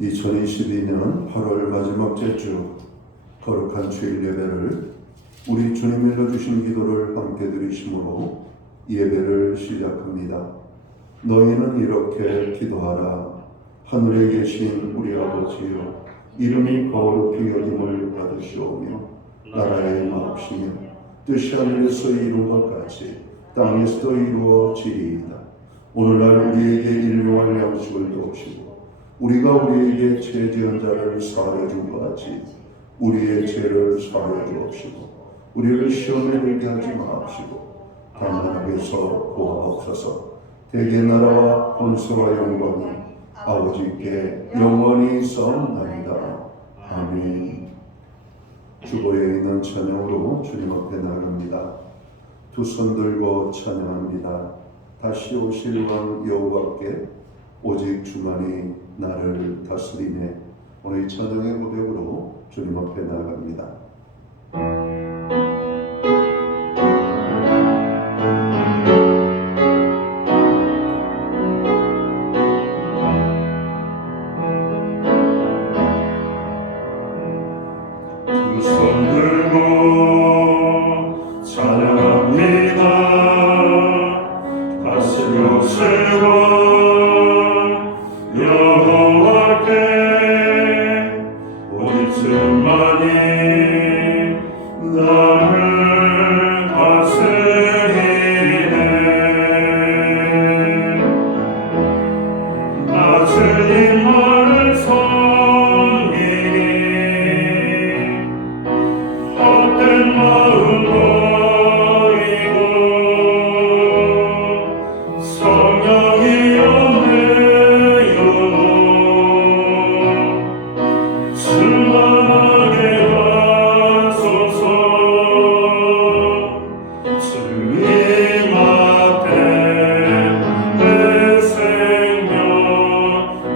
2022년 8월 마지막째 주 거룩한 주일 예배를 우리 주님 일러주신 기도를 함께 드리심으로 예배를 시작합니다. 너희는 이렇게 기도하라. 하늘에 계신 우리 아버지여, 이름이 거룩히 여김을 받으시오며 나라의 임하옵시며 뜻이 하늘에서 이룬 것 같이 땅에서도 이루어지리이다. 오늘날 우리에게 일용할 양식을 주옵시고 우리가 우리에게 죄 지은 자를 사하여 준 것 같이 우리의 죄를 사하여 주옵시고 우리를 시험에 들게 하지 마옵시고 다만 악에서 구하옵소서. 대개 나라와 권세와 영광이 아버지께 영원히 싸움나이다. 아멘. 주보에 있는 찬양으로 주님 앞에 나갑니다. 두 손 들고 찬양합니다. 다시 오실 왕 여호와께 오직 주만이 나를 다스리네. 오늘 이 찬양의 고백으로 주님 앞에 나아갑니다. 두 손 들고 찬양합니다. 다시 오실 왕 여호와께 오직 주만이 나를 다스리네. 나 주님 말을 섬기니 헛된 마음 버리고 성령이여 내 영혼 충만하게 하소서. 주님 앞에 내 생명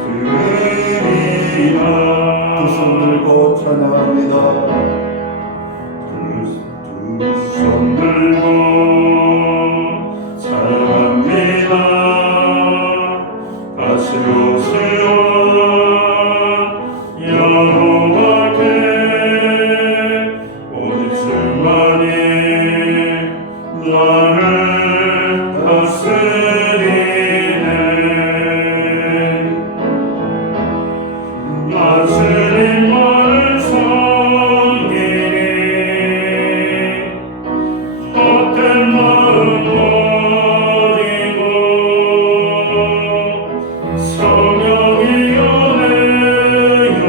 드리라. 두 손 들고 찬양합니다. 두 손 들고 찬양합니다. 다시 오실 왕 여호와께 오직 주만이 나를 다스리네. 나 주님 말을 섬기니 헛된 마음 버리고 성령이여 내 영혼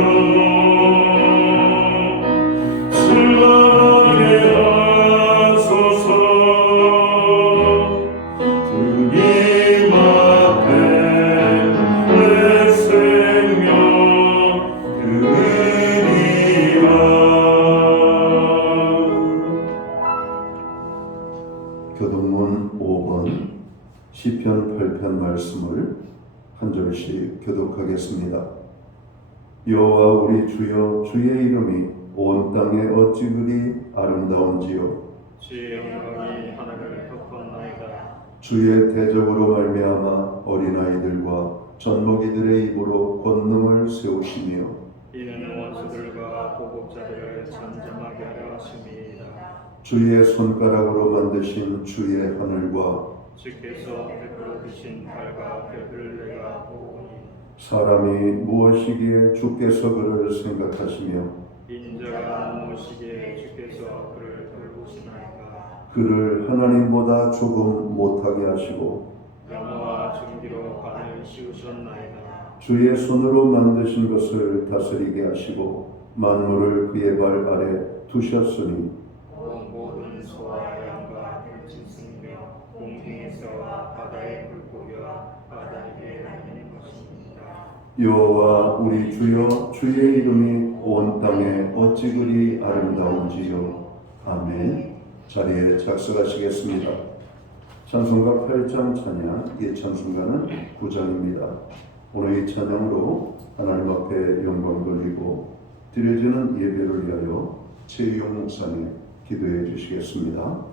충만하게 하소서. 주님 앞에 내 생명 드리라. 교동문 5번 시편 8편 말씀을 한 절씩 교독하겠습니다. 여호와 우리 주여, 주의 이름이 온 땅에 어찌 그리 아름다운지요. 주의 영광이 하늘을 덮었나이다. 주의 대적으로 말미암아 어린아이들과 젖먹이들의 입으로 권능을 세우시며 이는 원수들과 보복자들을 잠잠하게 하려 하심이니이다. 주의 손가락으로 만드신 주의 하늘과 주께서 베풀어 주신 달과 별을 내가 보오니 사람이 무엇이기에 주께서 그를 생각하시며 인자가 무엇이기에 주께서 그를 돌보시나이까. 그를 하나님보다 조금 못하게 하시고 영화와 중기로 관을 씌우셨나이다. 주의 손으로 만드신 것을 다스리게 하시고 만물을 그의 발 아래 두셨으니 온 모든 소와 양과 들짐승이며 공중에서와 바다의 물고기와 바다 위에 다니는 것입니다. 여호와 우리 주여, 주의 이름이 온 땅에 어찌 그리 아름다운지요. 아멘. 자리에 작석하시겠습니다. 찬송가 8장 찬양, 이 찬송가는 9장입니다. 오늘 이 찬양으로 하나님 앞에 영광 돌리고 드려지는 예배를 위하여 최유영 목사님 기도해 주시겠습니다.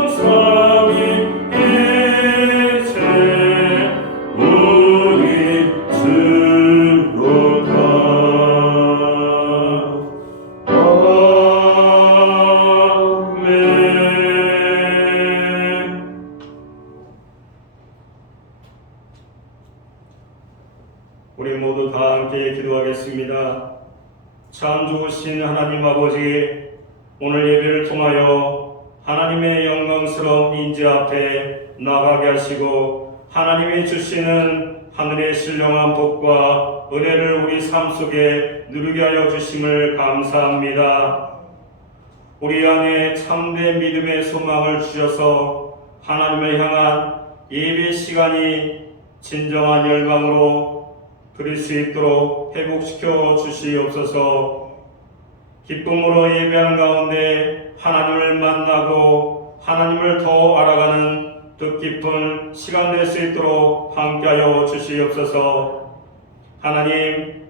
손상이 이제 우리 주로다. 아멘. 우리 모두 다 함께 기도하겠습니다. 참 좋으신 하나님 아버지, 오늘 예배를 통하여 하나님의 영광스러운 인재 앞에 나가게 하시고 하나님이 주시는 하늘의 신령한 복과 은혜를 우리 삶 속에 누리게 하여 주심을 감사합니다. 우리 안에 참된 믿음의 소망을 주셔서 하나님을 향한 예배 시간이 진정한 열망으로 드릴 수 있도록 회복시켜 주시옵소서. 기쁨으로 예배하는 가운데 하나님을 만나고 하나님을 더 알아가는 뜻깊은 시간 될 수 있도록 함께하여 주시옵소서. 하나님,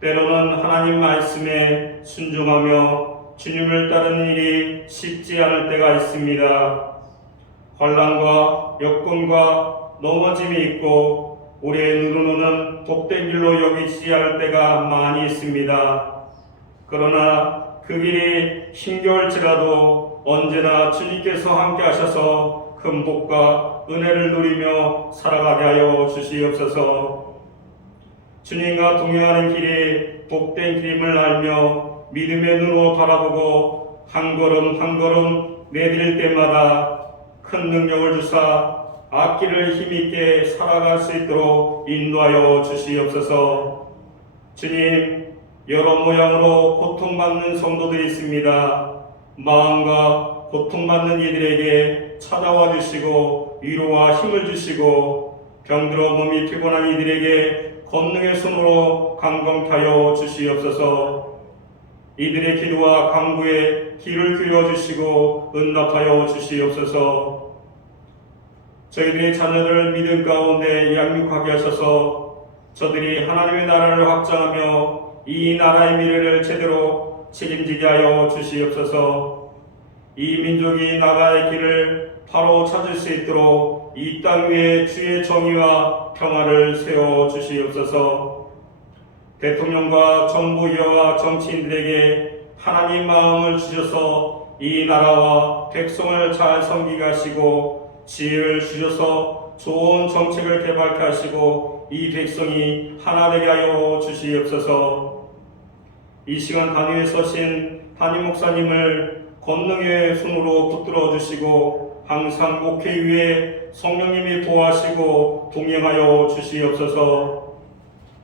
때로는 하나님 말씀에 순종하며 주님을 따르는 일이 쉽지 않을 때가 있습니다. 환난과 여건과 넘어짐이 있고 우리의 눈으로는 복된 길로 여기지 않을 때가 많이 있습니다. 그러나 그 길이 힘겨울지라도 언제나 주님께서 함께 하셔서 큰 복과 은혜를 누리며 살아가게 하여 주시옵소서. 주님과 동행하는 길이 복된 길임을 알며 믿음의 눈으로 바라보고 한 걸음 한 걸음 내딜 때마다 큰 능력을 주사 앞길을 힘있게 살아갈 수 있도록 인도하여 주시옵소서. 주님, 여러 모양으로 고통받는 성도들이 있습니다. 마음과 고통받는 이들에게 찾아와 주시고 위로와 힘을 주시고 병들어 몸이 피곤한 이들에게 권능의 손으로 강건케 하여 주시옵소서. 이들의 기도와 간구에 귀를 기울여 주시고 응답하여 주시옵소서. 저희들의 자녀들을 믿음 가운데 양육하게 하셔서 저들이 하나님의 나라를 확장하며 이 나라의 미래를 제대로 책임지게 하여 주시옵소서. 이 민족이 나라의 길을 바로 찾을 수 있도록 이 땅 위에 주의 정의와 평화를 세워 주시옵소서. 대통령과 정부위와 정치인들에게 하나님 마음을 주셔서 이 나라와 백성을 잘 섬기게 하시고 지혜를 주셔서 좋은 정책을 개발케 하시고 이 백성이 하나 되게 하여 주시옵소서. 이 시간 단위에 서신 담임 목사님을 권능의 손으로 붙들어 주시고 항상 목회 위에 성령님이 도와시고 동행하여 주시옵소서.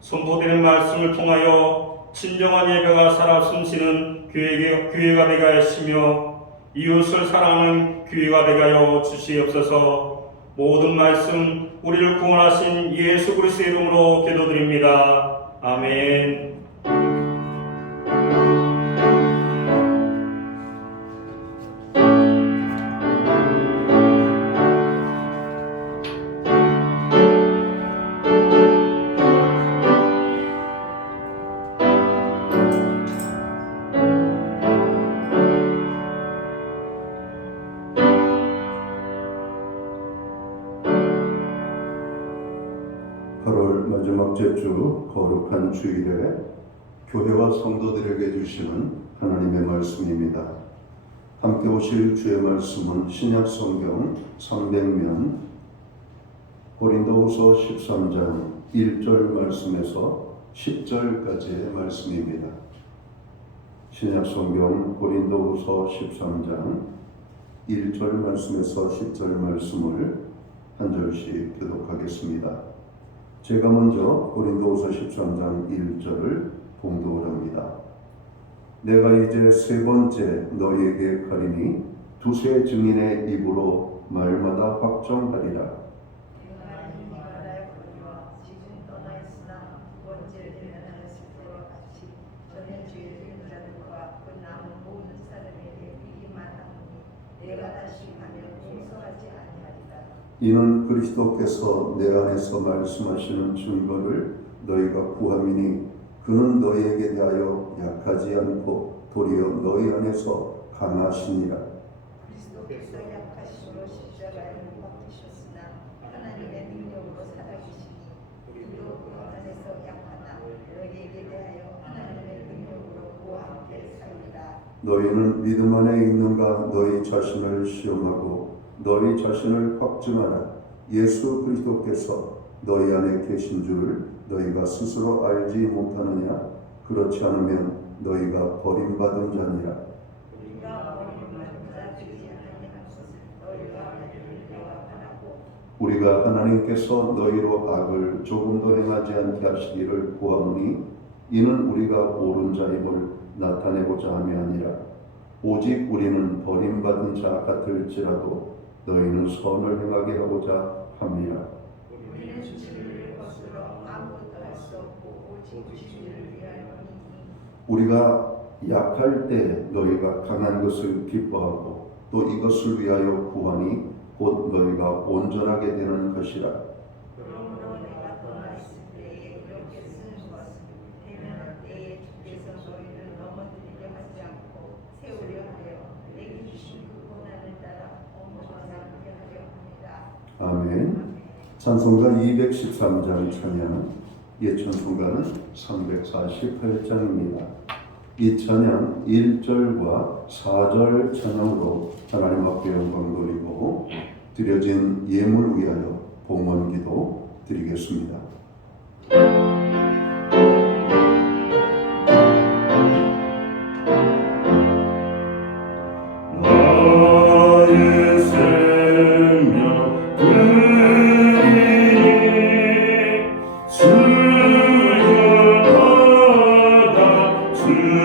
선포되는 말씀을 통하여 진정한 예배가 살아 숨쉬는 교회가 되게 하시며 이웃을 사랑하는 교회가 되게 하여 주시옵소서. 모든 말씀 우리를 구원하신 예수 그리스도의 이름으로 기도드립니다. 아멘. 마지막 제주 거룩한 주일에 교회와 성도들에게 주시는 하나님의 말씀입니다. 함께 보실 주의 말씀은 신약 성경 300면 고린도후서 13장 1절 말씀에서 10절까지의 말씀입니다. 신약 성경 고린도후서 13장 1절 말씀에서 10절 말씀을 한 절씩 교독하겠습니다. 제가 먼저 고린도후서 13장 1절을 봉독을 합니다. 내가 이제 세 번째 너희에게 가리니 두세 증인의 입으로 말마다 확정하리라. 내가 이미 말할 거니와 지금 떠나 있으나 두 번째 대면하였을 때와 같이 전에 죄를 자들과 그 남은 모든 사람에게 이기만 하노니 내가 다시 가면 용서하지 아니하리라. 이는 그리스도께서 내 안에서 말씀하시는 증거를 너희가 구함이니 그는 너희에게 대하여 약하지 않고 도리어 너희 안에서 강하시니라. 그리스도께서 약하심으로 십자가에 못 박히셨으나 하나님의 능력으로 살아계시니 우리도 그 안에서 약하나 너희에게 대하여 하나님의 능력으로 그와 함께 살리라. 너희는 믿음 안에 있는가 너희 자신을 시험하고 너희 자신을 확증하라. 예수 그리스도께서 너희 안에 계신 줄 너희가 스스로 알지 못하느냐? 그렇지 않으면 너희가 버림받은 자니라. 우리가 버림받은 자들이지 아니한 것을 너희가 하나님을 대화하고 우리가 하나님께서 너희로 악을 조금도 행하지 않게 하시기를 구하오니 이는 우리가 옳은 자임을 나타내고자 함이 아니라 오직 우리는 버림받은 자 같을지라도 너희는 선을 행하게 하고자 함이라. 우리는 진리를 거스러 아무것도 할 수 없고 오직 진리를 위하여이니 우리가 약할 때 너희가 강한 것을 기뻐하고 또 이것을 위하여 구하니 곧 너희가 온전하게 되는 것이라. 그러므로 내가 떠나 있을 때에 이렇게 쓰는 것은 대면할 때에 주께서 너희를 넘어뜨리려 하지 않고 세우려 하여 내게 주신 그 고난을 따라 온전하게 하려 합니다. 아멘. 찬송가 213장 찬양, 예찬송가는 348장입니다. 이 찬양 1절과 4절 찬양으로 하나님 앞에 영광 돌리고 드려진 예물 위하여 봉헌기도 드리겠습니다. 나의 생명 드리니 주여 받아 주셔서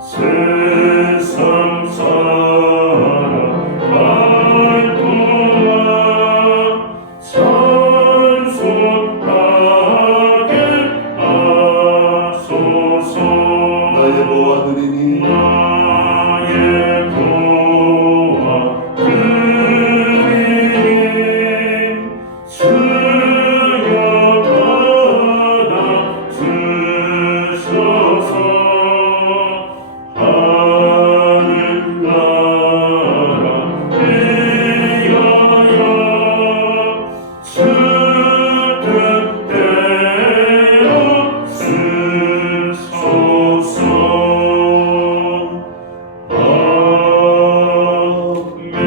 세상 살아갈 동안 찬송하게 하소서. 나의 보아 드리니 나의 보아 드리니 주여 받아 주셔서 하늘나라 위하여 주 뜻대로 쓰소서. 아멘.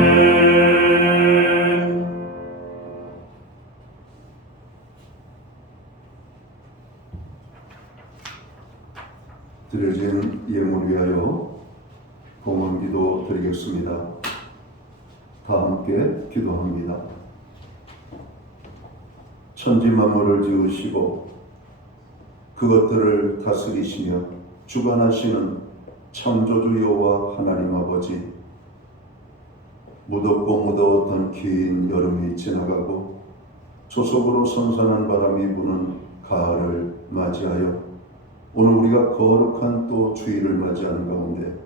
드려진 예물 위하여 봉헌기도 드리겠습니다. 다 함께 기도합니다. 천지 만물을 지으시고 그것들을 다스리시며 주관하시는 창조주 여호와 하나님 아버지, 무덥고 무더웠던 긴 여름이 지나가고 조속으로 선선한 바람이 부는 가을을 맞이하여 오늘 우리가 거룩한 또 주일을 맞이하는 가운데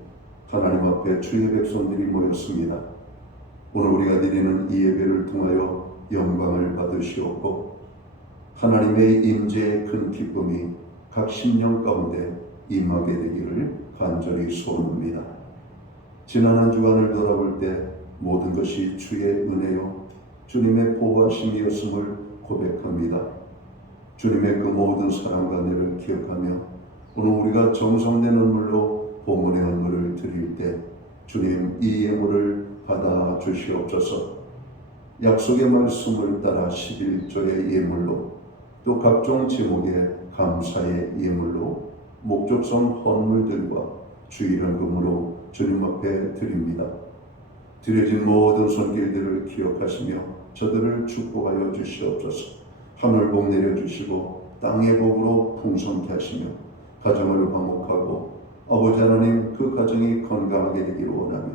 하나님 앞에 주의 백성들이 모였습니다. 오늘 우리가 드리는 이 예배를 통하여 영광을 받으시옵고 하나님의 임재의 큰 기쁨이 각 심령 가운데 임하게 되기를 간절히 소원합니다. 지난 한 주간을 돌아볼 때 모든 것이 주의 은혜요 주님의 보호하심이었음을 고백합니다. 주님의 그 모든 사랑과 은혜를 기억하며 오늘 우리가 정성된 눈물로 봉헌의 헌물을 드릴 때 주님 이 예물을 받아 주시옵소서. 약속의 말씀을 따라 11조의 예물로 또 각종 제목의 감사의 예물로 목적성 헌물들과 주일헌금으로 주님 앞에 드립니다. 드려진 모든 손길들을 기억하시며 저들을 축복하여 주시옵소서. 하늘 복 내려주시고 땅의 복으로 풍성케 하시며 가정을 화목하고 아버지 하나님 그 가정이 건강하게 되기를 원하며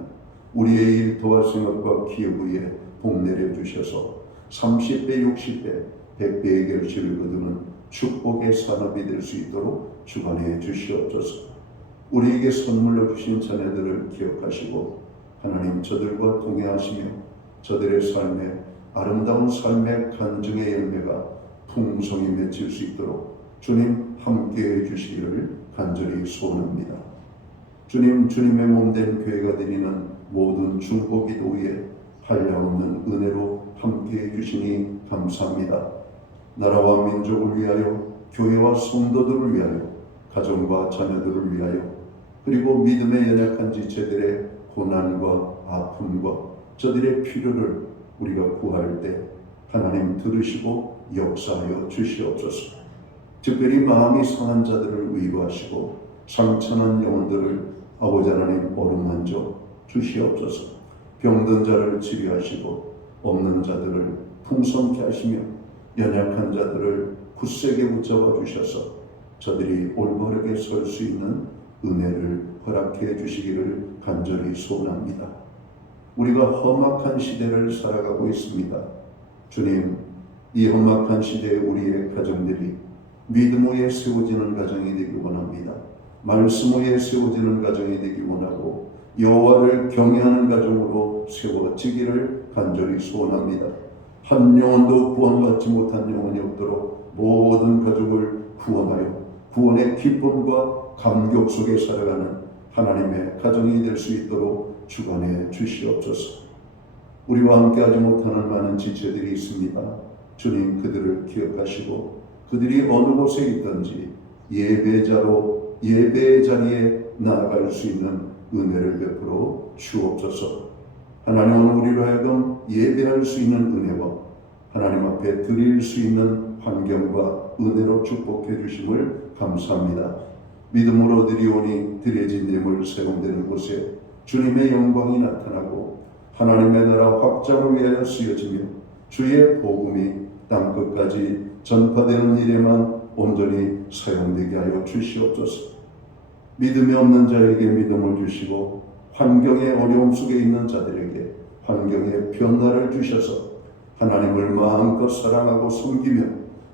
우리의 일 도할 생각과 기업 위에 복 내려주셔서 30배, 60배, 100배의 결실을 거두는 축복의 산업이 될 수 있도록 주관해 주시옵소서. 우리에게 선물로 주신 자녀들을 기억하시고 하나님 저들과 동행하시며 저들의 삶에 아름다운 삶의 간증의 열매가 풍성히 맺힐 수 있도록 주님 함께해 주시기를 간절히 소원합니다. 주님의 몸된 교회가 드리는 모든 중보기도 위에 한량없는 은혜로 함께해 주시니 감사합니다. 나라와 민족을 위하여, 교회와 성도들을 위하여, 가정과 자녀들을 위하여, 그리고 믿음의 연약한 지체들의 고난과 아픔과 저들의 필요를 우리가 구할 때 하나님 들으시고 역사하여 주시옵소서. 특별히 마음이 상한 자들을 위로하시고 상처난 영혼들을 아버지 하나님 어루만져 주시옵소서. 병든 자를 치료하시고 없는 자들을 풍성케 하시며 연약한 자들을 굳세게 붙잡아 주셔서 저들이 올바르게 설 수 있는 은혜를 허락해 주시기를 간절히 소원합니다. 우리가 험악한 시대를 살아가고 있습니다. 주님, 이 험악한 시대에 우리의 가정들이 믿음 위에 세워지는 가정이 되기 원합니다. 말씀 위에 세워지는 가정이 되기 원하고 여호와를 경외하는 가정으로 세워지기를 간절히 소원합니다. 한 영혼도 구원받지 못한 영혼이 없도록 모든 가족을 구원하여 구원의 기쁨과 감격 속에 살아가는 하나님의 가정이 될 수 있도록 주관해 주시옵소서. 우리와 함께하지 못하는 많은 지체들이 있습니다. 주님, 그들을 기억하시고 그들이 어느 곳에 있든지 예배의 자리에 나아갈 수 있는 은혜를 베풀어 주옵소서. 하나님, 오늘 우리로 하여금 예배할 수 있는 은혜와 하나님 앞에 드릴 수 있는 환경과 은혜로 축복해 주심을 감사합니다. 믿음으로 드리오니 드려진 예물 세움되는 곳에 주님의 영광이 나타나고 하나님의 나라 확장을 위하여 쓰여지며 주의 복음이 땅끝까지 전파되는 일에만 온전히 사용되게 하여 주시옵소서. 믿음이 없는 자에게 믿음을 주시고 환경의 어려움 속에 있는 자들에게 환경의 변화를 주셔서 하나님을 마음껏 사랑하고 섬기며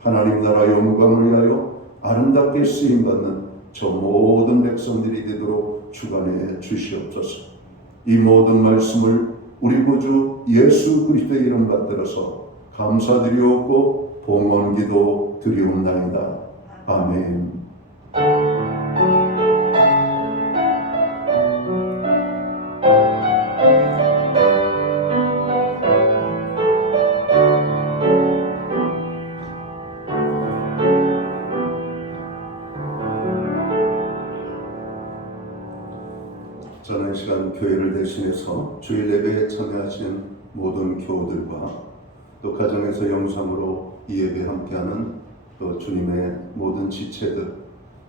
하나님 나라 영광을 위하여 아름답게 쓰임받는 저 모든 백성들이 되도록 주관해 주시옵소서. 이 모든 말씀을 우리 구주 예수 그리스도의 이름 받들어서 감사드리옵고 봉헌기도 드리옵나이다. 아멘. 저는 이 시간 교회를 대신해서 주일 예배에 참여하신 모든 교우들과 또 가정에서 영상으로 이 예배에 함께하는 또 주님의 모든 지체들,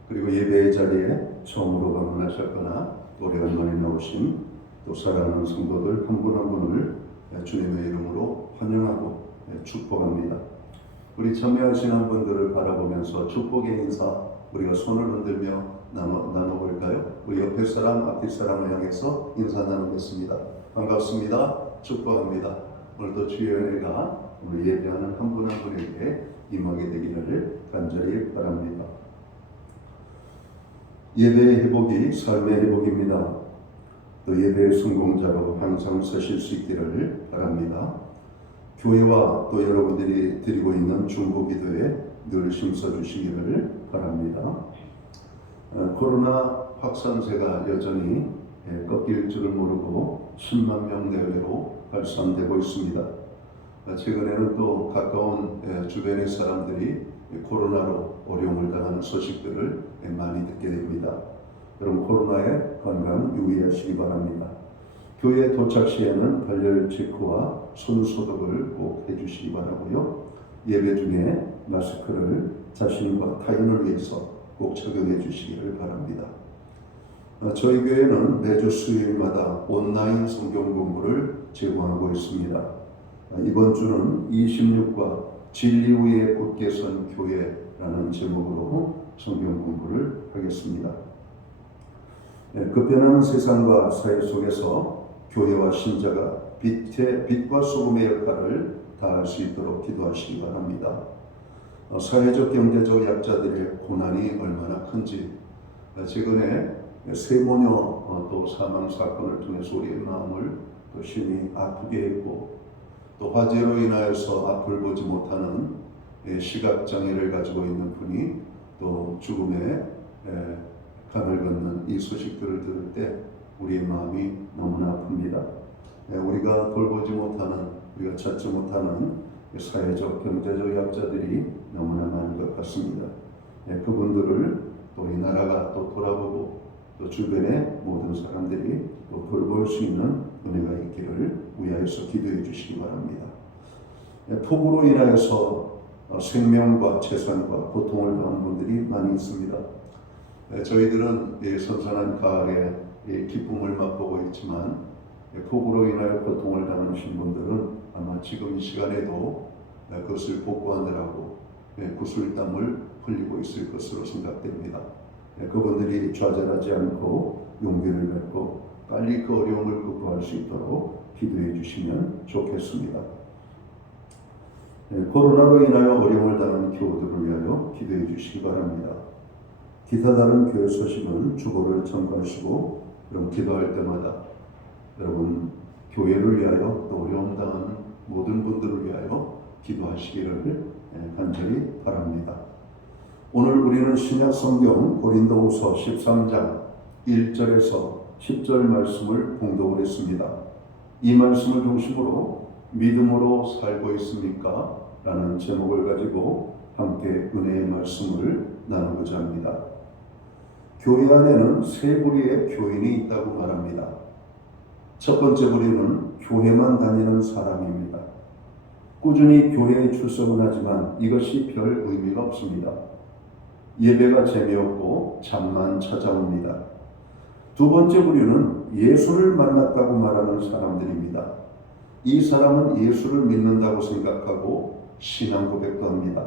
그리고 예배의 자리에 처음으로 방문하셨거나 오래간만에 나오신 또 사랑하는 성도들 한 분 한 분을 주님의 이름으로 환영하고 축복합니다. 우리 참여하시는 분들을 바라보면서 축복의 인사 우리가 손을 흔들며 나눠볼까요? 우리 옆에 사람, 앞뒷 사람을 향해서 인사 나누겠습니다. 반갑습니다. 축복합니다. 오늘도 주의 은혜가 우리 예배하는 한 분 한 분에게 임하게 되기를 간절히 바랍니다. 예배의 회복이 삶의 회복입니다. 또 예배의 성공자로 항상 서실 수 있기를 바랍니다. 교회와 또 여러분들이 드리고 있는 중보기도에 늘 힘써주시기를 바랍니다. 코로나 확산세가 여전히 꺾일 줄을 모르고 10만 명 내외로 발산되고 있습니다. 최근에는 또 가까운 주변의 사람들이 코로나로 어려움을 당하는 소식들을 많이 듣게 됩니다. 여러분, 코로나에 건강 유의하시기 바랍니다. 교회에 도착 시에는 발열 체크와 손 소독을 꼭 해주시기 바라고요. 예배 중에 마스크를 자신과 타인을 위해서 꼭 착용해 주시기를 바랍니다. 저희 교회는 매주 수요일마다 온라인 성경 공부를 제공하고 있습니다. 이번 주는 26과 진리 위에 굳게 선 교회라는 제목으로 성경 공부를 하겠습니다. 급변하는 세상과 사회 속에서 교회와 신자가 빛과 소금의 역할을 다할 수 있도록 기도하시기 바랍니다. 사회적 경제적 약자들의 고난이 얼마나 큰지, 최근에 세모녀 또 사망 사건을 통해서 우리의 마음을 또 심히 아프게 했고, 또 화재로 인하여서 앞을 보지 못하는 시각장애를 가지고 있는 분이 또 죽음에 강을 건넌 이 소식들을 들을 때 우리의 마음이 너무나 아픕니다. 우리가 돌보지 못하는, 우리가 찾지 못하는 사회적, 경제적 약자들이 너무나 많은 것 같습니다. 그분들을 또 이 나라가 또 돌아보고 또 주변의 모든 사람들이 또 돌볼 수 있는 은혜가 있기를 위하여서 기도해 주시기 바랍니다. 폭우로 인하여서 생명과 재산과 고통을 당한 분들이 많이 있습니다. 저희들은 선선한 가을에 기쁨을 맛보고 있지만 폭우로 인하여 고통을 당하신 분들은 아마 지금 이 시간에도 그것을 복구하느라고 구슬땀을 흘리고 있을 것으로 생각됩니다. 그분들이 좌절하지 않고 용기를 갖고 빨리 그 어려움을 극복할 수 있도록 기도해 주시면 좋겠습니다. 코로나로 인하여 어려움을 당한 교우들을 위하여 기도해 주시기 바랍니다. 기타 다른 교회 소식은 주보를 참고하시고 그럼 기도할 때마다 여러분 교회를 위하여 또 어려움 당하는 모든 분들을 위하여 기도하시기를 간절히 바랍니다. 오늘 우리는 신약 성경 고린도후서 13장 1절에서 10절 말씀을 봉독을 했습니다. 이 말씀을 중심으로 믿음으로 살고 있습니까? 라는 제목을 가지고 함께 은혜의 말씀을 나누고자 합니다. 교회 안에는 세 부류의 교인이 있다고 말합니다. 첫 번째 부류는 교회만 다니는 사람입니다. 꾸준히 교회에 출석은 하지만 이것이 별 의미가 없습니다. 예배가 재미없고 잠만 찾아옵니다. 두 번째 부류는 예수를 만났다고 말하는 사람들입니다. 이 사람은 예수를 믿는다고 생각하고 신앙 고백도 합니다.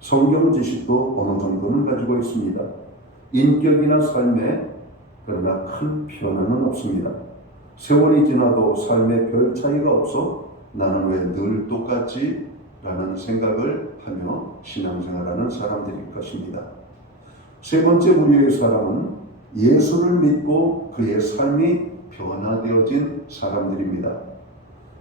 성경 지식도 어느 정도는 가지고 있습니다. 인격이나 삶에 그러나 큰 변화는 없습니다. 세월이 지나도 삶에 별 차이가 없어 나는 왜 늘 똑같지? 라는 생각을 하며 신앙생활하는 사람들일 것입니다. 세 번째 부류의 사람은 예수를 믿고 그의 삶이 변화되어진 사람들입니다.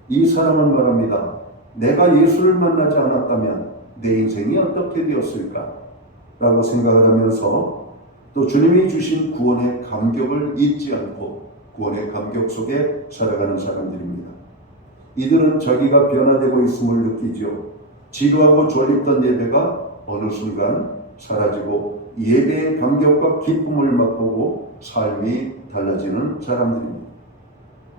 이 사람은 말합니다. 내가 예수를 만나지 않았다면 내 인생이 어떻게 되었을까? 라고 생각을 하면서 또 주님이 주신 구원의 감격을 잊지 않고 구원의 감격 속에 살아가는 사람들입니다. 이들은 자기가 변화되고 있음을 느끼죠. 지루하고 졸립던 예배가 어느 순간 사라지고 예배의 감격과 기쁨을 맛보고 삶이 달라지는 사람들입니다.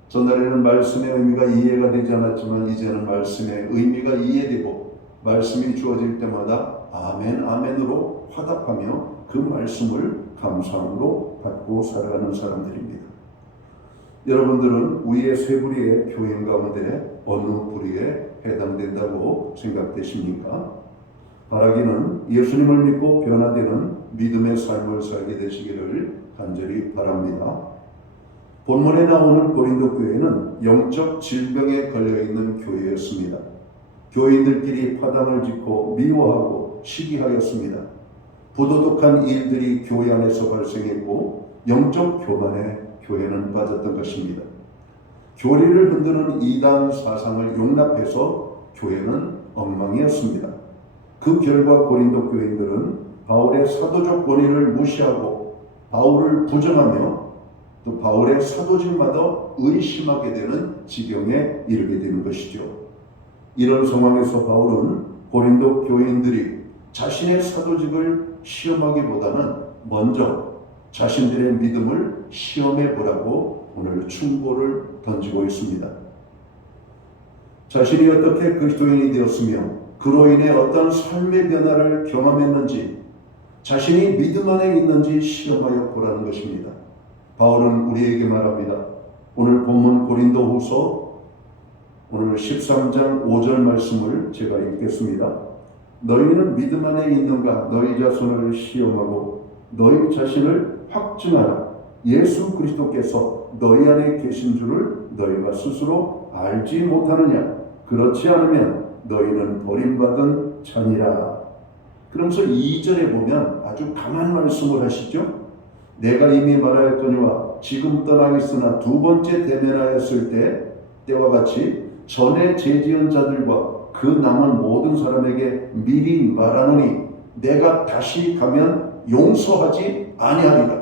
전날에는 말씀의 의미가 이해가 되지 않았지만 이제는 말씀의 의미가 이해되고 말씀이 주어질 때마다 아멘 아멘으로 화답하며 그 말씀을 감사함으로 받고 살아가는 사람들입니다. 여러분들은 위의 세 부류의 교인 가운데 어느 부류에 해당된다고 생각되십니까? 바라기는 예수님을 믿고 변화되는 믿음의 삶을 살게 되시기를 간절히 바랍니다. 본문에 나오는 고린도 교회는 영적 질병에 걸려있는 교회였습니다. 교인들끼리 파당을 짓고 미워하고 시기하였습니다. 부도덕한 일들이 교회 안에서 발생했고 영적 교만에 교회는 빠졌던 것입니다. 교리를 흔드는 이단 사상을 용납해서 교회는 엉망이었습니다. 그 결과 고린도 교인들은 바울의 사도적 권위를 무시하고 바울을 부정하며 또 바울의 사도직마다 의심하게 되는 지경에 이르게 되는 것이죠. 이런 상황에서 바울은 고린도 교인들이 자신의 사도직을 시험하기보다는 먼저 자신들의 믿음을 시험해 보라고 오늘 충고를 던지고 있습니다. 자신이 어떻게 그리스도인이 되었으며 그로 인해 어떤 삶의 변화를 경험했는지 자신이 믿음 안에 있는지 시험하여 보라는 것입니다. 바울은 우리에게 말합니다. 오늘 본문 고린도후서 오늘 13장 5절 말씀을 제가 읽겠습니다. 너희는 믿음 안에 있는가 너희 자손을 시험하고 너희 자신을 확증하라. 예수 그리스도께서 너희 안에 계신 줄을 너희가 스스로 알지 못하느냐. 그렇지 않으면 너희는 버림받은 자니라. 그러면서 2절에 보면 아주 강한 말씀을 하시죠. 내가 이미 말하였거니와 지금 떠나겠으나 두 번째 대면하였을 때와 같이 전에 죄지은 자들과 그 남은 모든 사람에게 미리 말하노니 내가 다시 가면 용서하지 아니하리라.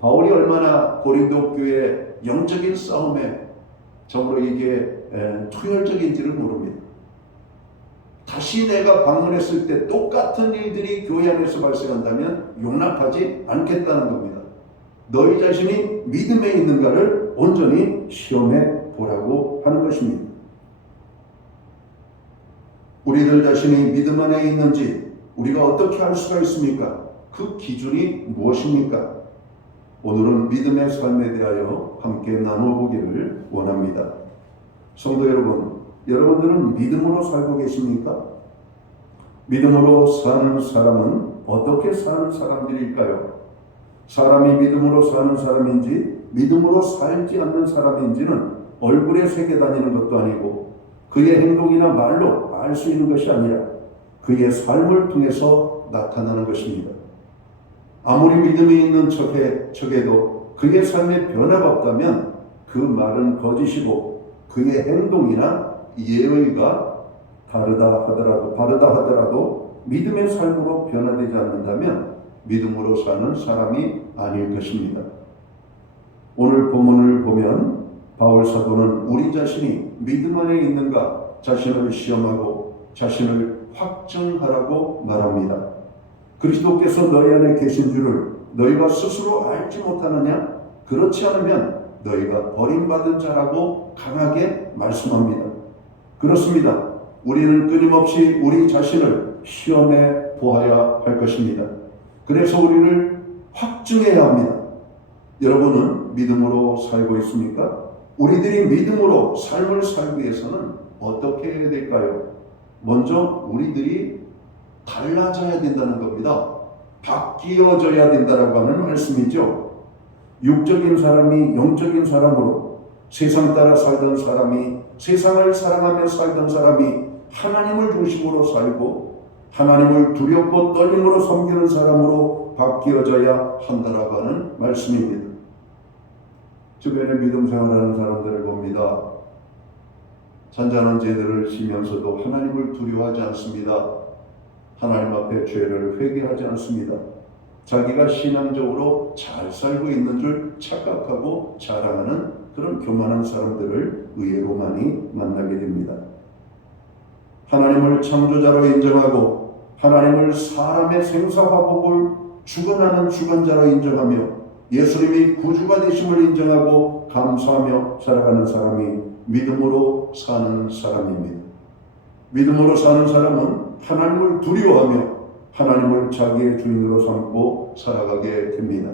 바울이 얼마나 고린도 교회 영적인 싸움에 정말로 이게 투혈적인지를 모릅니다. 다시 내가 방문했을 때 똑같은 일들이 교회 안에서 발생한다면 용납하지 않겠다는 겁니다. 너희 자신이 믿음에 있는가를 온전히 시험해 보라고 하는 것입니다. 우리들 자신이 믿음 안에 있는지 우리가 어떻게 알 수가 있습니까? 그 기준이 무엇입니까? 오늘은 믿음의 삶에 대하여 함께 나눠보기를 원합니다. 성도 여러분, 여러분들은 믿음으로 살고 계십니까? 믿음으로 사는 사람은 어떻게 사는 사람들일까요? 사람이 믿음으로 사는 사람인지 믿음으로 살지 않는 사람인지는 얼굴에 새겨 다니는 것도 아니고 그의 행동이나 말로 알 수 있는 것이 아니라 그의 삶을 통해서 나타나는 것입니다. 아무리 믿음이 있는 척해도 그의 삶에 변화가 없다면 그 말은 거짓이고 그의 행동이나 예의가 바르다 하더라도 믿음의 삶으로 변화되지 않는다면 믿음으로 사는 사람이 아닐 것입니다. 오늘 본문을 보면 바울 사도는 우리 자신이 믿음 안에 있는가 자신을 시험하고 자신을 확증하라고 말합니다. 그리스도께서 너희 안에 계신 줄을 너희가 스스로 알지 못하느냐? 그렇지 않으면 너희가 버림받은 자라고 강하게 말씀합니다. 그렇습니다. 우리는 끊임없이 우리 자신을 시험해 보아야 할 것입니다. 그래서 우리를 확증해야 합니다. 여러분은 믿음으로 살고 있습니까? 우리들이 믿음으로 삶을 살기 위해서는 어떻게 해야 될까요? 먼저 우리들이 달라져야 된다는 겁니다. 바뀌어져야 된다라고 하는 말씀이죠. 육적인 사람이 영적인 사람으로 세상 따라 살던 사람이 세상을 사랑하며 살던 사람이 하나님을 중심으로 살고 하나님을 두렵고 떨림으로 섬기는 사람으로 바뀌어져야 한다라고 하는 말씀입니다. 주변에 믿음 생활하는 사람들을 봅니다. 잔잔한 죄들을 지면서도 하나님을 두려워하지 않습니다. 하나님 앞에 죄를 회개하지 않습니다. 자기가 신앙적으로 잘 살고 있는 줄 착각하고 자랑하는 그런 교만한 사람들을 의외로 많이 만나게 됩니다. 하나님을 창조자로 인정하고 하나님을 사람의 생사화복을 주관하는 주관자로 인정하며 예수님이 구주가 되심을 인정하고 감사하며 살아가는 사람이 믿음으로 사는 사람입니다. 믿음으로 사는 사람은 하나님을 두려워하며 하나님을 자기의 주인으로 삼고 살아가게 됩니다.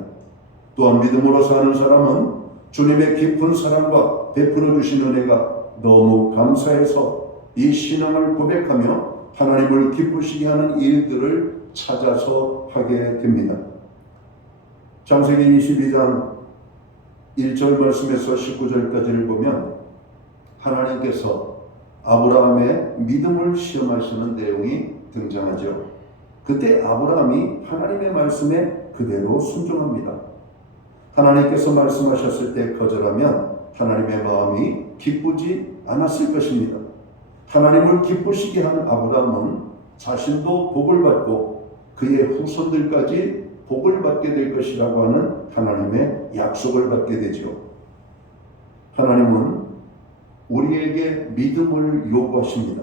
또한 믿음으로 사는 사람은 주님의 깊은 사랑과 베풀어 주신 은혜가 너무 감사해서 이 신앙을 고백하며 하나님을 기쁘시게 하는 일들을 찾아서 하게 됩니다. 창세기 22장 1절 말씀에서 19절까지를 보면 하나님께서 아브라함의 믿음을 시험하시는 내용이 등장하죠. 그때 아브라함이 하나님의 말씀에 그대로 순종합니다. 하나님께서 말씀하셨을 때 거절하면 하나님의 마음이 기쁘지 않았을 것입니다. 하나님을 기쁘시게 한 아브라함은 자신도 복을 받고 그의 후손들까지 복을 받게 될 것이라고 하는 하나님의 약속을 받게 되죠. 하나님은 우리에게 믿음을 요구하십니다.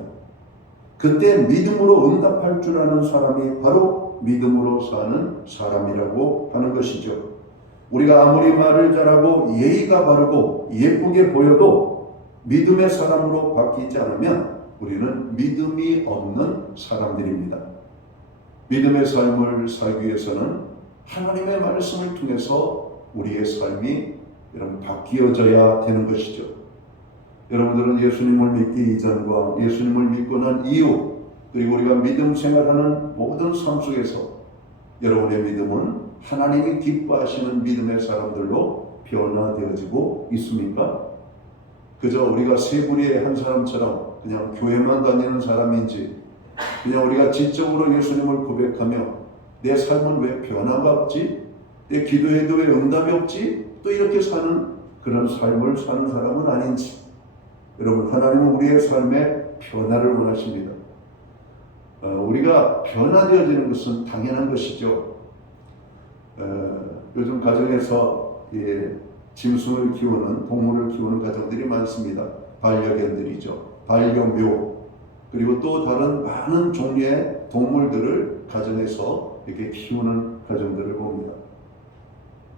그때 믿음으로 응답할 줄 아는 사람이 바로 믿음으로 사는 사람이라고 하는 것이죠. 우리가 아무리 말을 잘하고 예의가 바르고 예쁘게 보여도 믿음의 사람으로 바뀌지 않으면 우리는 믿음이 없는 사람들입니다. 믿음의 삶을 살기 위해서는 하나님의 말씀을 통해서 우리의 삶이 여러분 바뀌어져야 되는 것이죠. 여러분들은 예수님을 믿기 이전과 예수님을 믿고 난 이후 그리고 우리가 믿음 생활하는 모든 삶 속에서 여러분의 믿음은 하나님이 기뻐하시는 믿음의 사람들로 변화되어지고 있습니까? 그저 우리가 세부리의 한 사람처럼 그냥 교회만 다니는 사람인지 그냥 우리가 지적으로 예수님을 고백하며 내 삶은 왜 변화가 없지? 내 기도에도 왜 응답이 없지? 또 이렇게 사는 그런 삶을 사는 사람은 아닌지 여러분 하나님은 우리의 삶에 변화를 원하십니다. 우리가 변화되어지는 것은 당연한 것이죠. 요즘 가정에서 짐승을 키우는, 동물을 키우는 가정들이 많습니다. 반려견들이죠. 반려묘. 그리고 또 다른 많은 종류의 동물들을 가정에서 이렇게 키우는 가정들을 봅니다.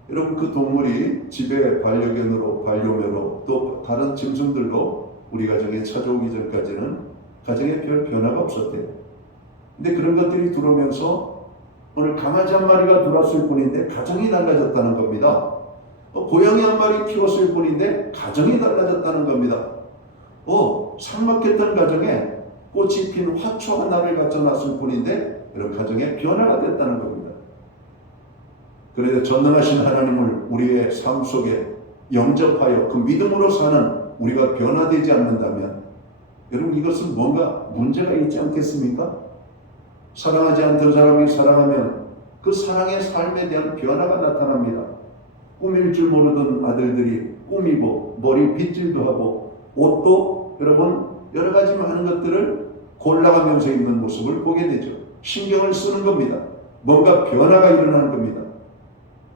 여러분, 그 동물이 집에 반려견으로, 반려묘로 또 다른 짐승들도 우리 가정에 찾아오기 전까지는 가정에 별 변화가 없었대요. 근데 그런 것들이 들어오면서 오늘 강아지 한 마리가 들어왔을 뿐인데 가정이 달라졌다는 겁니다. 고양이 한 마리 키웠을 뿐인데 가정이 달라졌다는 겁니다. 삭막했던 가정에 꽃이 핀 화초 하나를 갖춰놨을 뿐인데 이런 가정에 변화가 됐다는 겁니다. 그래서 전능하신 하나님을 우리의 삶 속에 영접하여 그 믿음으로 사는 우리가 변화되지 않는다면 여러분, 이것은 뭔가 문제가 있지 않겠습니까? 사랑하지 않던 사람이 사랑하면 그 사랑의 삶에 대한 변화가 나타납니다. 꾸밀 줄 모르던 아들들이 꾸미고 머리 빗질도 하고 옷도 여러분 여러 가지 많은 것들을 골라가면서 입는 모습을 보게 되죠. 신경을 쓰는 겁니다. 뭔가 변화가 일어나는 겁니다.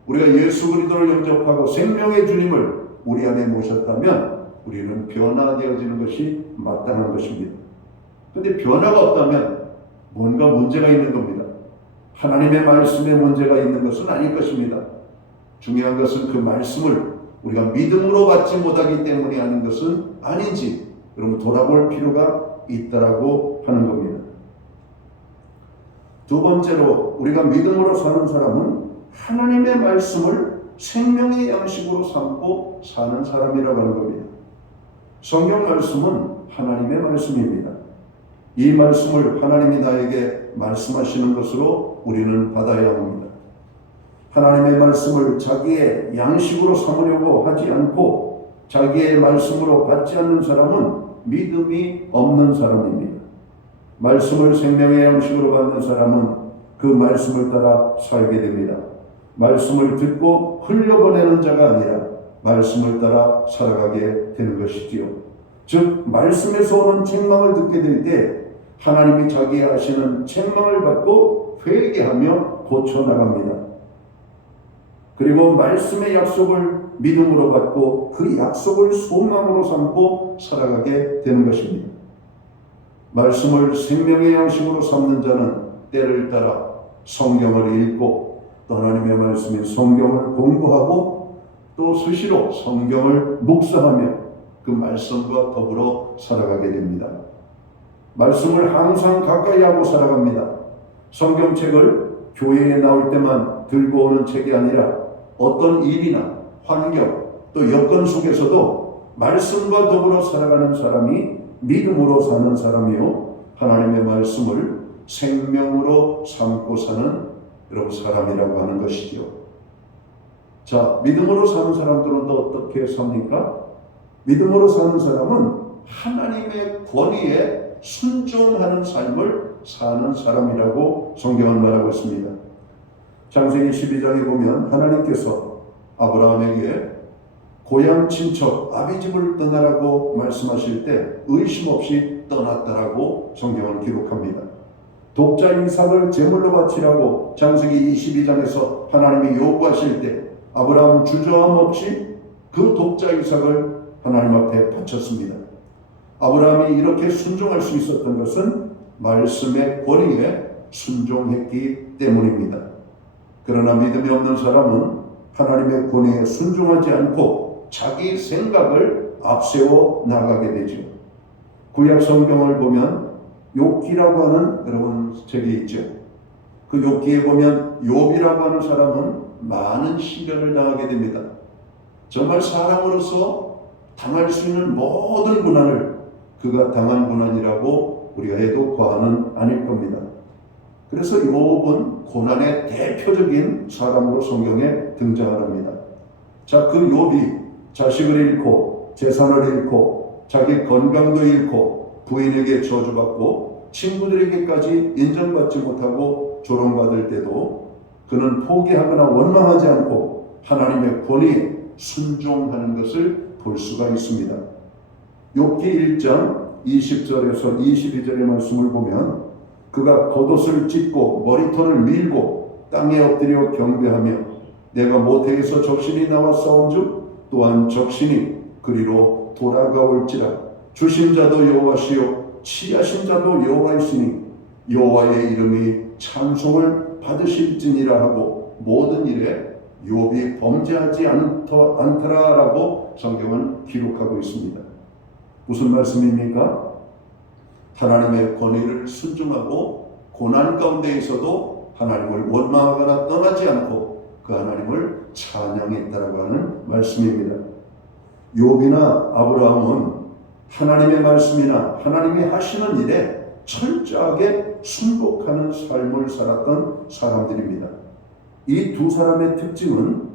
우리가 예수 그리스도를 영접하고 생명의 주님을 우리 안에 모셨다면 우리는 변화되어지는 것이 마땅한 것입니다. 그런데 변화가 없다면 뭔가 문제가 있는 겁니다. 하나님의 말씀에 문제가 있는 것은 아닐 것입니다. 중요한 것은 그 말씀을 우리가 믿음으로 받지 못하기 때문에 하는 것은 아닌지 여러분 돌아볼 필요가 있다라고 하는 겁니다. 두 번째로 우리가 믿음으로 사는 사람은 하나님의 말씀을 생명의 양식으로 삼고 사는 사람이라고 하는 겁니다. 성경 말씀은 하나님의 말씀입니다. 이 말씀을 하나님이 나에게 말씀하시는 것으로 우리는 받아야 합니다. 하나님의 말씀을 자기의 양식으로 삼으려고 하지 않고 자기의 말씀으로 받지 않는 사람은 믿음이 없는 사람입니다. 말씀을 생명의 양식으로 받는 사람은 그 말씀을 따라 살게 됩니다. 말씀을 듣고 흘려보내는 자가 아니라 말씀을 따라 살아가게 되는 것이지요. 즉 말씀에서 오는 책망을 듣게 될 때 하나님이 자기 하시는 책망을 받고 회개하며 고쳐나갑니다. 그리고 말씀의 약속을 믿음으로 받고 그 약속을 소망으로 삼고 살아가게 되는 것입니다. 말씀을 생명의 양식으로 삼는 자는 때를 따라 성경을 읽고 또 하나님의 말씀인 성경을 공부하고 또 수시로 성경을 묵상하며 그 말씀과 더불어 살아가게 됩니다. 말씀을 항상 가까이 하고 살아갑니다. 성경책을 교회에 나올 때만 들고 오는 책이 아니라 어떤 일이나 환경 또 여건 속에서도 말씀과 더불어 살아가는 사람이 믿음으로 사는 사람이요 하나님의 말씀을 생명으로 삼고 사는 여러분 사람이라고 하는 것이죠. 자, 믿음으로 사는 사람들은 또 어떻게 삽니까? 믿음으로 사는 사람은 하나님의 권위에 순종하는 삶을 사는 사람이라고 성경은 말하고 있습니다. 창세기 12장에 보면 하나님께서 아브라함에게 고향 친척 아비집을 떠나라고 말씀하실 때 의심 없이 떠났다라고 성경은 기록합니다. 독자 이삭을 제물로 바치라고 창세기 22장에서 하나님이 요구하실 때 아브라함은 주저함 없이 그 독자 이삭을 하나님 앞에 바쳤습니다. 아브라함이 이렇게 순종할 수 있었던 것은 말씀의 권위에 순종했기 때문입니다. 그러나 믿음이 없는 사람은 하나님의 권위에 순종하지 않고 자기 생각을 앞세워 나가게 되죠. 구약 성경을 보면 욥기라고 하는 여러분 책이 있죠. 그 욥기에 보면 욥이라고 하는 사람은 많은 시련을 당하게 됩니다. 정말 사람으로서 당할 수 있는 모든 고난을 그가 당한 고난이라고 우리가 해도 과언은 아닐 겁니다. 그래서 욥은 고난의 대표적인 사람으로 성경에 등장을 합니다. 자, 그 욥이 자식을 잃고 재산을 잃고 자기 건강도 잃고 부인에게 저주받고 친구들에게까지 인정받지 못하고 조롱받을 때도 그는 포기하거나 원망하지 않고 하나님의 권위에 순종하는 것을 볼 수가 있습니다. 욥기 1장 20절에서 22절의 말씀을 보면 그가 겉옷을 찢고 머리털을 밀고 땅에 엎드려 경배하며 내가 모태에서 적신이 나와 싸운즉 또한 적신이 그리로 돌아가올지라. 주신 자도 여호와시요 취하신 자도 여호와이시니 여호와의 이름이 찬송을 받으실지니라 하고 모든 일에 욥이 범죄하지 않더라라고 성경은 기록하고 있습니다. 무슨 말씀입니까? 하나님의 권위를 순종하고 고난 가운데에서도 하나님을 원망하거나 떠나지 않고 그 하나님을 찬양했다라고 하는 말씀입니다. 욥이나 아브라함은 하나님의 말씀이나 하나님이 하시는 일에 철저하게 순복하는 삶을 살았던 사람들입니다. 이 두 사람의 특징은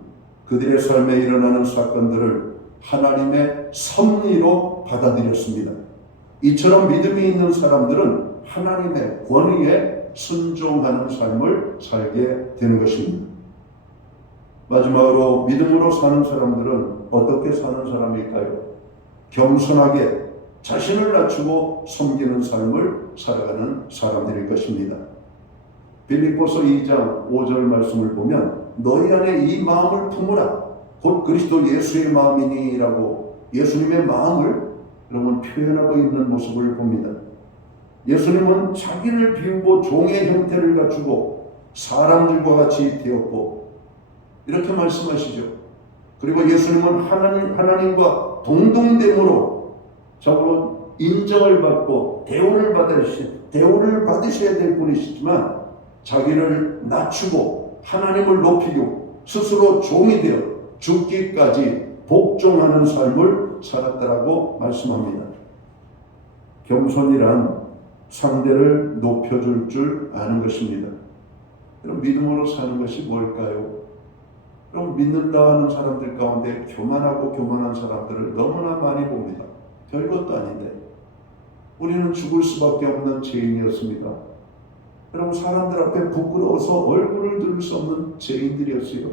그들의 삶에 일어나는 사건들을 하나님의 섭리로 받아들였습니다. 이처럼 믿음이 있는 사람들은 하나님의 권위에 순종하는 삶을 살게 되는 것입니다. 마지막으로 믿음으로 사는 사람들은 어떻게 사는 사람일까요? 겸손하게 자신을 낮추고 섬기는 삶을 살아가는 사람들일 것입니다. 빌립보서 2장 5절 말씀을 보면 너희 안에 이 마음을 품으라 곧 그리스도 예수의 마음이니 라고 예수님의 마음을 여러분 표현하고 있는 모습을 봅니다. 예수님은 자기를 비우고 종의 형태를 갖추고 사람들과 같이 되었고 이렇게 말씀하시죠. 그리고 예수님은 하나님과 동등됨으로 적으로 인정을 받고 대우를 받으셔야 될 분이시지만 자기를 낮추고 하나님을 높이고 스스로 종이 되어 죽기까지 복종하는 삶을 살았다라고 말씀합니다. 겸손이란 상대를 높여줄 줄 아는 것입니다. 그럼 믿음으로 사는 것이 뭘까요? 그럼 믿는다 하는 사람들 가운데 교만한 사람들을 너무나 많이 봅니다. 별것도 아닌데 우리는 죽을 수밖에 없는 죄인이었습니다. 여러분 사람들 앞에 부끄러워서 얼굴을 들 수 없는 죄인들이었어요.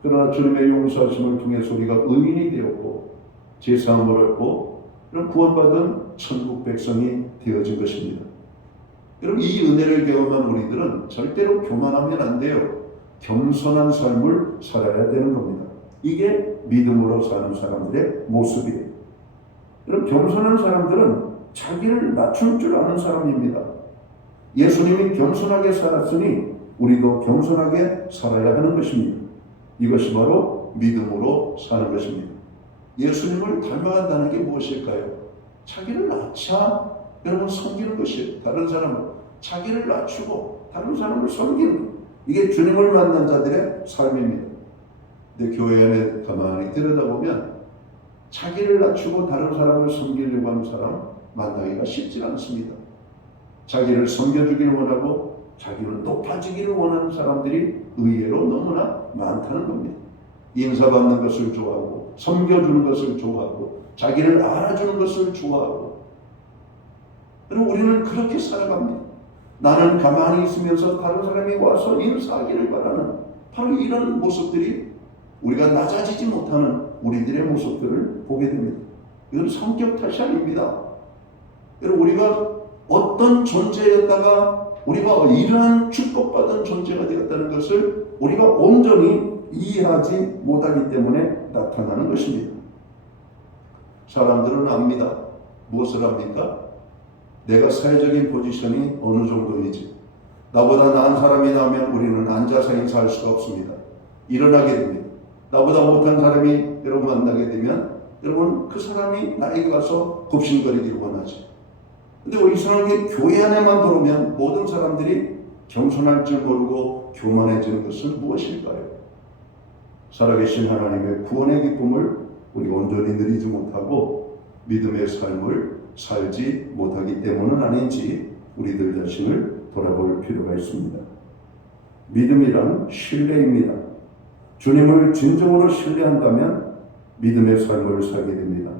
그러나 주님의 용서하심을 통해서 우리가 의인이 되었고 제사함을 얻고 이런 구원받은 천국 백성이 되어진 것입니다. 여러분 이 은혜를 경험한 우리들은 절대로 교만하면 안 돼요. 겸손한 삶을 살아야 되는 겁니다. 이게 믿음으로 사는 사람들의 모습이에요. 여러분 겸손한 사람들은 자기를 낮출 줄 아는 사람입니다. 예수님이 겸손하게 살았으니 우리도 겸손하게 살아야 하는 것입니다. 이것이 바로 믿음으로 사는 것입니다. 예수님을 닮아간다는 게 무엇일까요? 자기를 낮춰 여러분 섬기는 것이에요. 다른 사람을 자기를 낮추고 다른 사람을 섬기는 것. 이게 주님을 만난 자들의 삶입니다. 근데 교회 안에 가만히 들여다보면 자기를 낮추고 다른 사람을 섬기려고 하는 사람 만나기가 쉽지 않습니다. 자기를 섬겨주기를 원하고 자기를 높아지기를 원하는 사람들이 의외로 너무나 많다는 겁니다. 인사받는 것을 좋아하고 섬겨주는 것을 좋아하고 자기를 알아주는 것을 좋아하고 그리고 우리는 그렇게 살아갑니다. 나는 가만히 있으면서 다른 사람이 와서 인사하기를 바라는 바로 이런 모습들이 우리가 낮아지지 못하는 우리들의 모습들을 보게 됩니다. 이건 성격 탓이 아닙니다. 여러분 우리가 어떤 존재였다가 우리가 이러한 축복받은 존재가 되었다는 것을 우리가 온전히 이해하지 못하기 때문에 나타나는 것입니다. 사람들은 압니다. 무엇을 합니까? 내가 사회적인 포지션이 어느 정도인지 나보다 나은 사람이 나오면 우리는 앉아서 인사할 수가 없습니다. 일어나게 됩니다. 나보다 못한 사람이 여러분 만나게 되면 여러분 그 사람이 나에게 가서 굽신거리기를 원하지. 근데 우리 이상하게 교회 안에만 들어오면 모든 사람들이 겸손할 줄 모르고 교만해지는 것은 무엇일까요? 살아계신 하나님의 구원의 기쁨을 우리 온전히 누리지 못하고 믿음의 삶을 살지 못하기 때문은 아닌지 우리들 자신을 돌아볼 필요가 있습니다. 믿음이란 신뢰입니다. 주님을 진정으로 신뢰한다면 믿음의 삶을 살게 됩니다.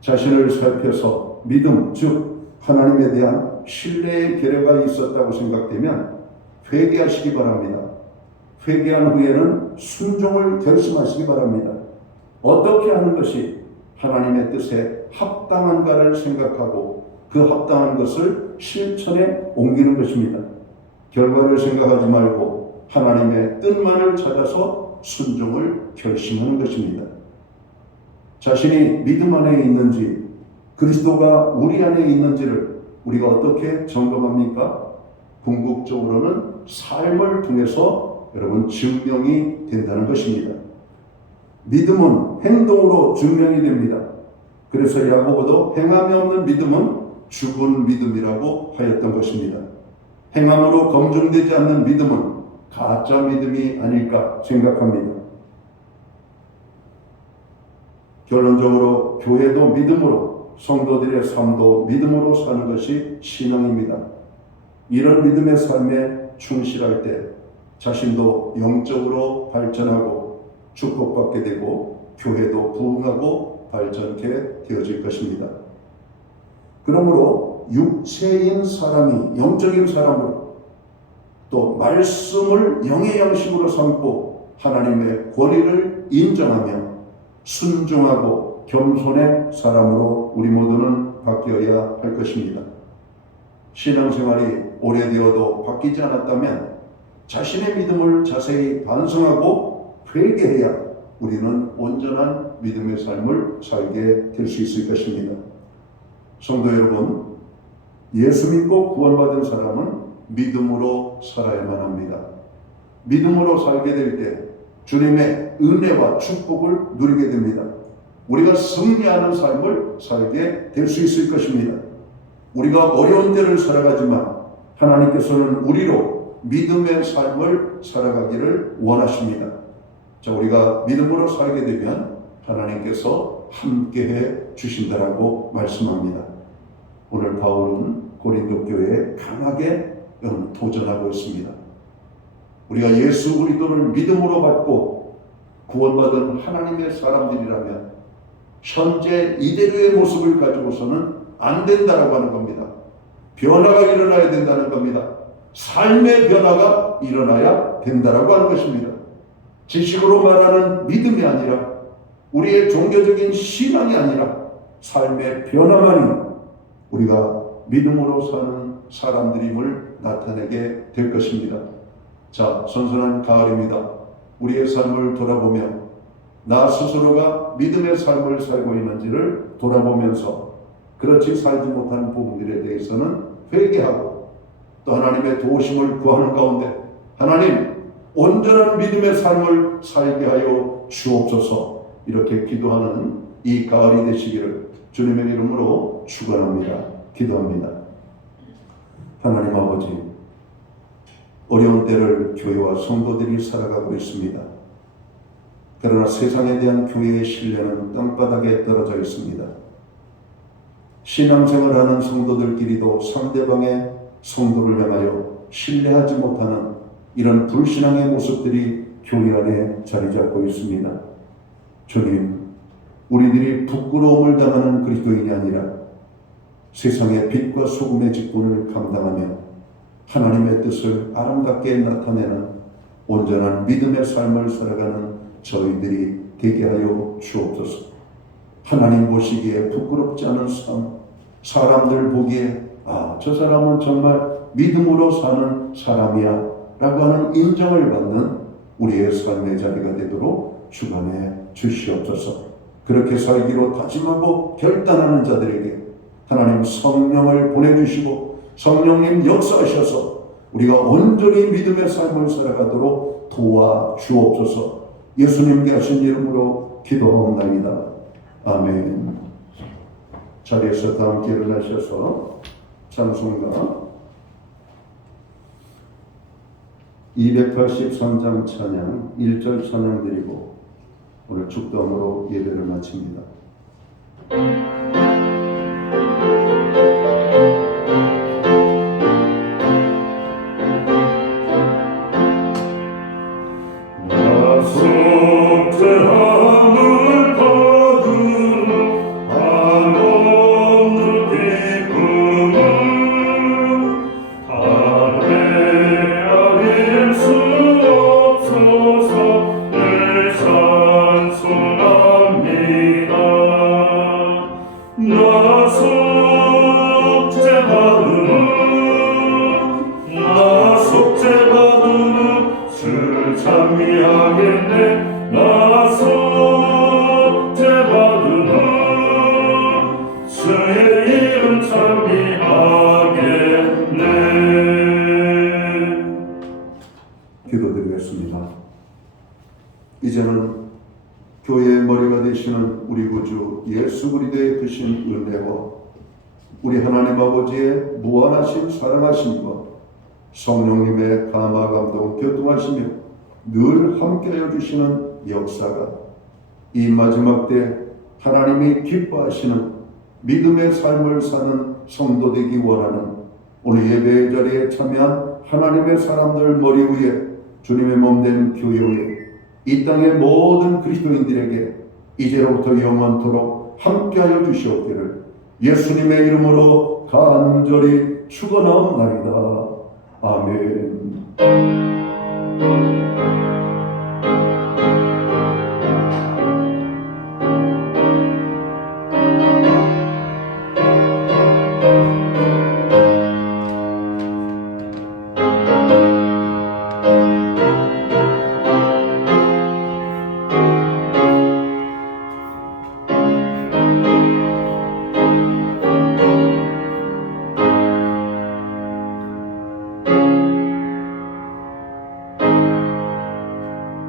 자신을 살펴서 믿음, 즉 하나님에 대한 신뢰의 결여가 있었다고 생각되면 회개하시기 바랍니다. 회개한 후에는 순종을 결심하시기 바랍니다. 어떻게 하는 것이 하나님의 뜻에 합당한가를 생각하고 그 합당한 것을 실천에 옮기는 것입니다. 결과를 생각하지 말고 하나님의 뜻만을 찾아서 순종을 결심하는 것입니다. 자신이 믿음 안에 있는지 그리스도가 우리 안에 있는지를 우리가 어떻게 점검합니까? 궁극적으로는 삶을 통해서 여러분 증명이 된다는 것입니다. 믿음은 행동으로 증명이 됩니다. 그래서 야고보도 행함이 없는 믿음은 죽은 믿음이라고 하였던 것입니다. 행함으로 검증되지 않는 믿음은 가짜 믿음이 아닐까 생각합니다. 결론적으로 교회도 믿음으로, 성도들의 삶도 믿음으로 사는 것이 신앙입니다. 이런 믿음의 삶에 충실할 때 자신도 영적으로 발전하고 축복받게 되고 교회도 부흥하고 발전케 되어질 것입니다. 그러므로 육체인 사람이 영적인 사람으로 또 말씀을 영의 양식으로 삼고 하나님의 권위를 인정하며 순종하고 겸손의 사람으로 우리 모두는 바뀌어야 할 것입니다. 신앙생활이 오래되어도 바뀌지 않았다면 자신의 믿음을 자세히 반성하고 회개해야 우리는 온전한 믿음의 삶을 살게 될 수 있을 것입니다. 성도 여러분, 예수 믿고 구원받은 사람은 믿음으로 살아야만 합니다. 믿음으로 살게 될 때 주님의 은혜와 축복을 누리게 됩니다. 우리가 승리하는 삶을 살게 될 수 있을 것입니다. 우리가 어려운 때를 살아가지만 하나님께서는 우리로 믿음의 삶을 살아가기를 원하십니다. 자, 우리가 믿음으로 살게 되면 하나님께서 함께해 주신다라고 말씀합니다. 오늘 바울은 고린도 교회에 강하게 도전하고 있습니다. 우리가 예수 그리스도를 믿음으로 받고 구원받은 하나님의 사람들이라면 현재 이대로의 모습을 가지고서는 안 된다라고 하는 겁니다. 변화가 일어나야 된다는 겁니다. 삶의 변화가 일어나야 된다라고 하는 것입니다. 지식으로 말하는 믿음이 아니라 우리의 종교적인 신앙이 아니라 삶의 변화만이 우리가 믿음으로 사는 사람들임을 나타내게 될 것입니다. 자, 선선한 가을입니다. 우리의 삶을 돌아보며 나 스스로가 믿음의 삶을 살고 있는지를 돌아보면서 그렇지 살지 못하는 부분들에 대해서는 회개하고 또 하나님의 도우심을 구하는 가운데 하나님 온전한 믿음의 삶을 살게 하여 주옵소서, 이렇게 기도하는 이 가을이 되시기를 주님의 이름으로 축원합니다. 기도합니다. 하나님 아버지, 어려운 때를 교회와 성도들이 살아가고 있습니다. 그러나 세상에 대한 교회의 신뢰는 땅바닥에 떨어져 있습니다. 신앙생활하는 성도들끼리도 상대방의 성도를 향하여 신뢰하지 못하는 이런 불신앙의 모습들이 교회 안에 자리 잡고 있습니다. 주님, 우리들이 부끄러움을 당하는 그리스도인이 아니라 세상의 빛과 소금의 직분을 감당하며 하나님의 뜻을 아름답게 나타내는 온전한 믿음의 삶을 살아가는 저희들이 되게 하여 주옵소서. 하나님 보시기에 부끄럽지 않은 삶, 사람들 보기에 저 사람은 정말 믿음으로 사는 사람이야 라고 하는 인정을 받는 우리의 삶의 자리가 되도록 주관해 주시옵소서. 그렇게 살기로 다짐하고 결단하는 자들에게 하나님 성령을 보내주시고 성령님 역사하셔서 우리가 온전히 믿음의 삶을 살아가도록 도와주옵소서. 예수님께 하신 이름으로 기도하옵나이다. 아멘. 자리에서 다 함께 일어나셔서 찬송가 283장 찬양 1절 찬양 드리고 오늘 축도함으로 예배를 마칩니다. 주 예수 그리스도의 크신 은혜와 우리 하나님 아버지의 무한하신 사랑하심과 성령님의 감화 감동 교통하시며 늘 함께하여 주시는 역사가 이 마지막 때 하나님이 기뻐하시는 믿음의 삶을 사는 성도 되기 원하는 오늘 예배의 자리에 참여한 하나님의 사람들 머리 위에 주님의 몸된 교회에 이 땅의 모든 그리스도인들에게 이제로부터 영원토록 함께하여 주시옵기를 예수님의 이름으로 간절히 축원하옵나이다. 아멘.